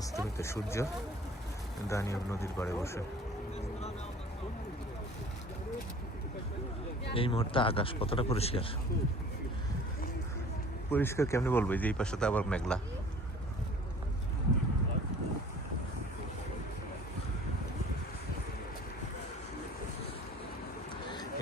অস্তমিত সূর্য দানিয়াব নদীর পাড়ে বসে। এই মুহূর্তে আকাশ কতটা পরিষ্কার, পরিষ্কার কেমনি বলবো, যে এই পাশে তো আবার মেঘলা।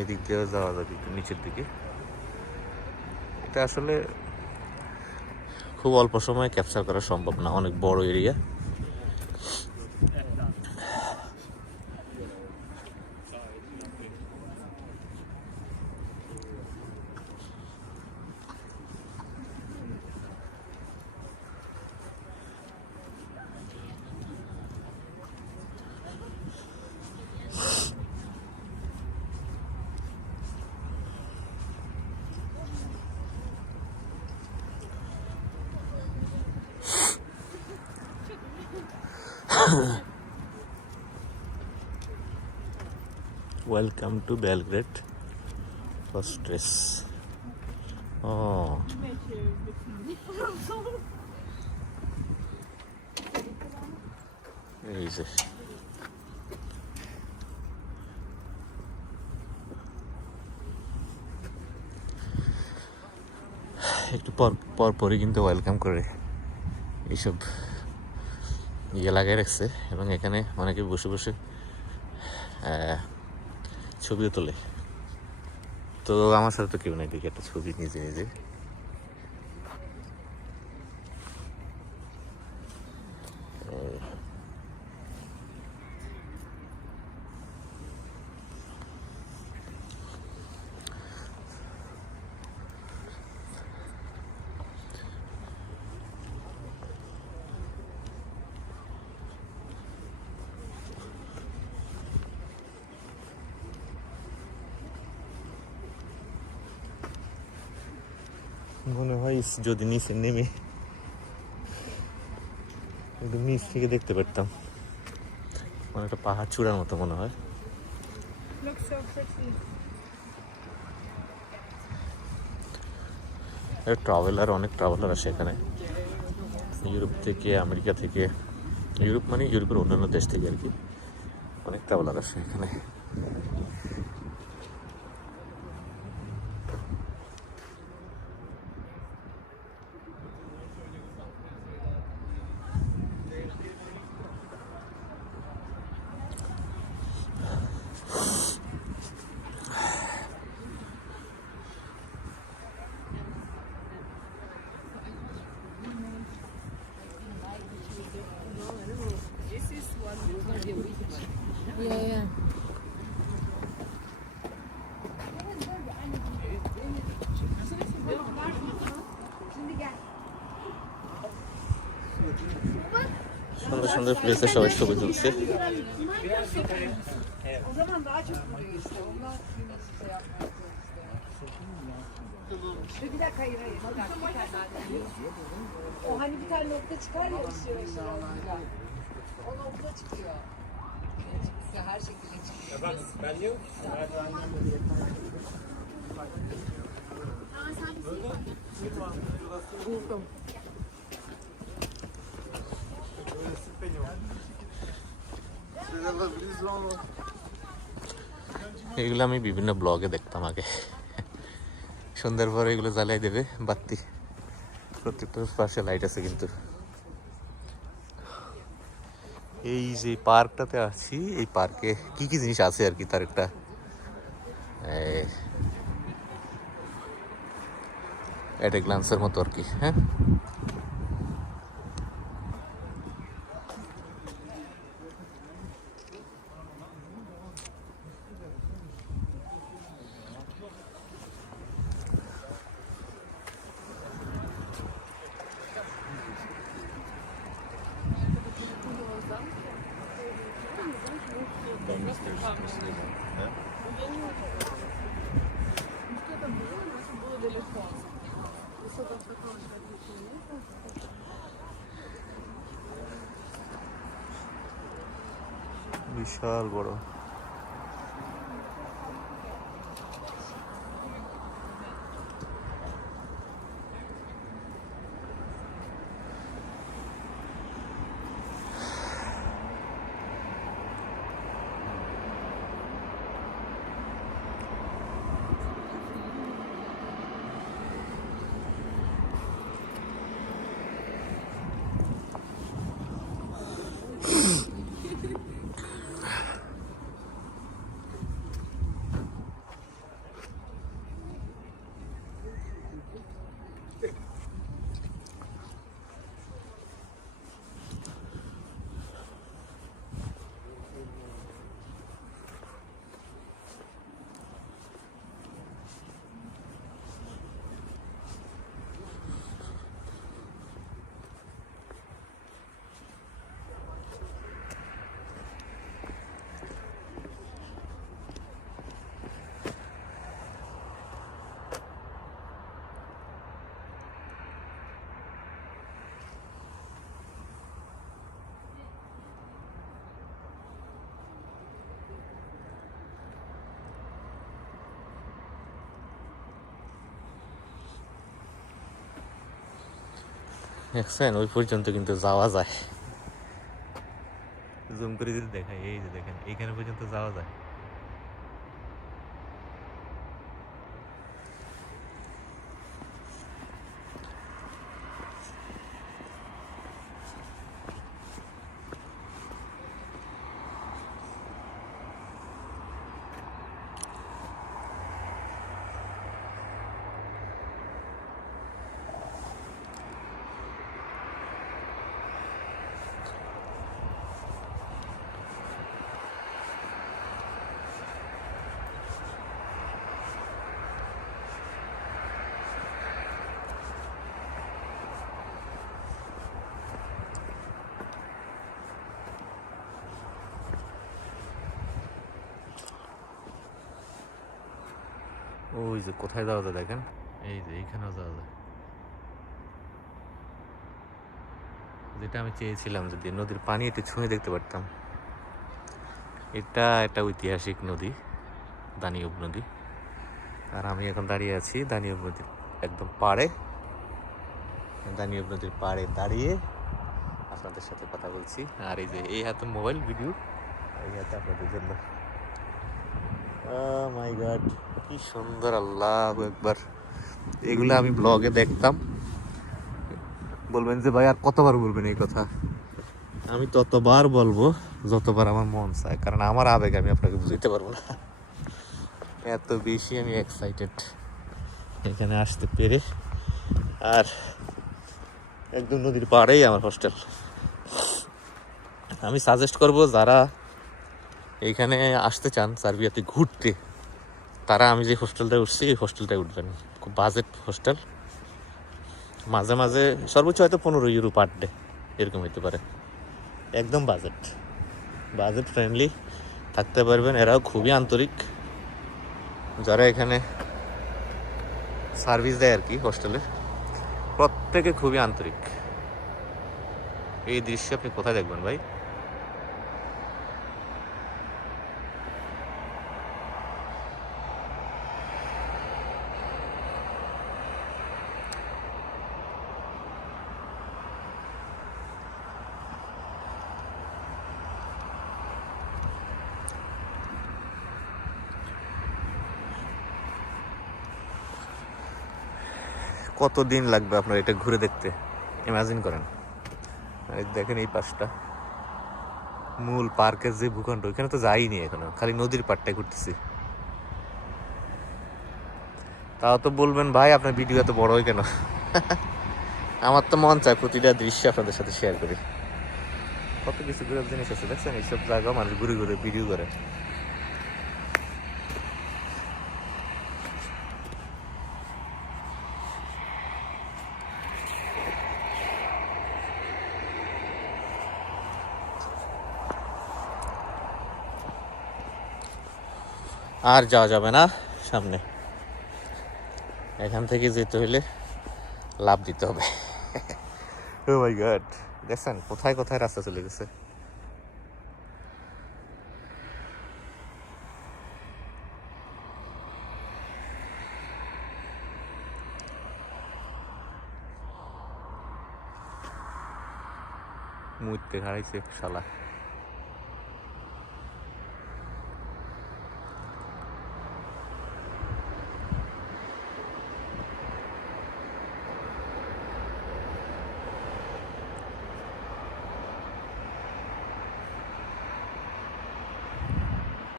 এদিক দিয়েও যাওয়া যাবে একটু নিচের দিকে। এটা আসলে খুব অল্প সময়ে ক্যাপচার করা সম্ভব না, অনেক বড় এরিয়া। Welcome to Belgrade forests. ও এই যে একটু পরই কিন্তু ওয়েলকাম করে এইসব ইয়ে লাগিয়ে রাখছে, এবং এখানে অনেকে বসে বসে ছবিও তোলে। তো আমার সাথে তো কেউ নাই, দেখি একটা ছবি নিজে নিজে। মনে হয় যদি নিচে নেমে একদম নিচ থেকে দেখতে পারতাম, অনেকটা পাহাড় চূড়ার মতো মনে হয়। অনেক ট্রাভেলার আসে এখানে, ইউরোপ থেকে, আমেরিকা থেকে। ইউরোপ মানে ইউরোপের অন্যান্য দেশ থেকে আর কি, অনেক ট্রাভেলার আসে এখানে। Yeah. সুন্দর সুন্দর প্লেসে সবাই ছবি তুলছে। O zaman daha çok vuruyor işte. Onlar Şu bir dakika hayır. Bir dakika. O hani bir tane nokta çıkar ya ışığı. O nokta çıkıyor. Her şekilde çıkıyor. Ben yok. Buldum. এগুলো আমি বিভিন্ন ব্লগে দেখতাম আগে। সন্ধ্যার পরে এগুলো জ্বালাই দেবে বাতি, প্রত্যেকটার পাশে লাইট আছে। কিন্তু এই যে পার্কটাতে আছি, এই পার্কে কি কি জিনিস আছে আর কি, তার একটা গ্লান্সের মতো আর কি। হ্যাঁ, বিশাল বড়। দেখছেন ওই পর্যন্ত কিন্তু যাওয়া যায়, জুম করে যদি দেখাই, এই যে দেখেন এইখানে পর্যন্ত যাওয়া যায়। ওই যে কোথায় যাওয়া যায় দেখেন, এই যে এইখানেও যাওয়া যায়, যেটা আমি চেয়েছিলাম যদি নদীর পানি একটু ছুঁয়ে দেখতে পারতাম। এটা একটা ঐতিহাসিক নদী, দানিউব নদী। আর আমি এখন দাঁড়িয়ে আছি দানিউব নদীর একদম পাড়ে, দানিউব নদীর পাড়ে দাঁড়িয়ে আপনাদের সাথে কথা বলছি। আর এই যে এই হাতে মোবাইল ভিডিও, এই হাতে আপনাদের জন্য। মাই গড, কি সুন্দর, আল্লাহু আকবার। এগুলো আমি ব্লগে দেখতাম, বলবেন যে ভাই আর কতবার বলবেন এই কথা। আমি ততবার বলবো যতবার আমার মন চায়, কারণ আমার আবেগ আমি আপনাকে বুঝাইতে পারবো না, এত বেশি আমি এক্সাইটেড এখানে আসতে পেরে। আর একদম নদীর পাড়েই আমার হোস্টেল। আমি সাজেস্ট করব যারা এইখানে আসতে চান সার্বিয়াতে ঘুরতে, তারা আমি যে হোস্টেলটায় উঠছি এই হোস্টেলটায় উঠবেন। খুব বাজেট হোস্টেল, মাঝে মাঝে সর্বোচ্চ হয়তো 15 ইউরো পার ডে এরকম হইতে পারে। একদম বাজেট, বাজেট ফ্রেন্ডলি থাকতে পারবেন। এরাও খুবই আন্তরিক, যারা এখানে সার্ভিস দেয় আর কি হোস্টেলে, প্রত্যেকে খুবই আন্তরিক। এই দৃশ্য আপনি কোথায় দেখবেন ভাই? কতদিন লাগবে আপনার এটা ঘুরে দেখতে, ইমাজিন করেন। দেখেন এই পাশটা মূল পার্কের যে ভূখণ্ড, ওইখানে তো যাইনি এখনো, খালি নদীর পাড়টাই ঘুরতেছি। তাও তো বলবেন ভাই আপনার ভিডিও এত বড় হয় কেন? আমার তো মন চায় প্রতিটা দৃশ্য আপনাদের সাথে শেয়ার করি। কত কিছু ঘুরে জিনিস আছে দেখছেন, এইসব জায়গা মানুষ ঘুরে ঘুরে ভিডিও করে। আর যাওয়া যাবে না সামনে, এখান থেকে যেতে হলে লাভ দিতে হবে। ও মাই গড, দেখছেন কোথায় কোথায় রাস্তা চলে গেছে। মুইতে হারাইছে শালা।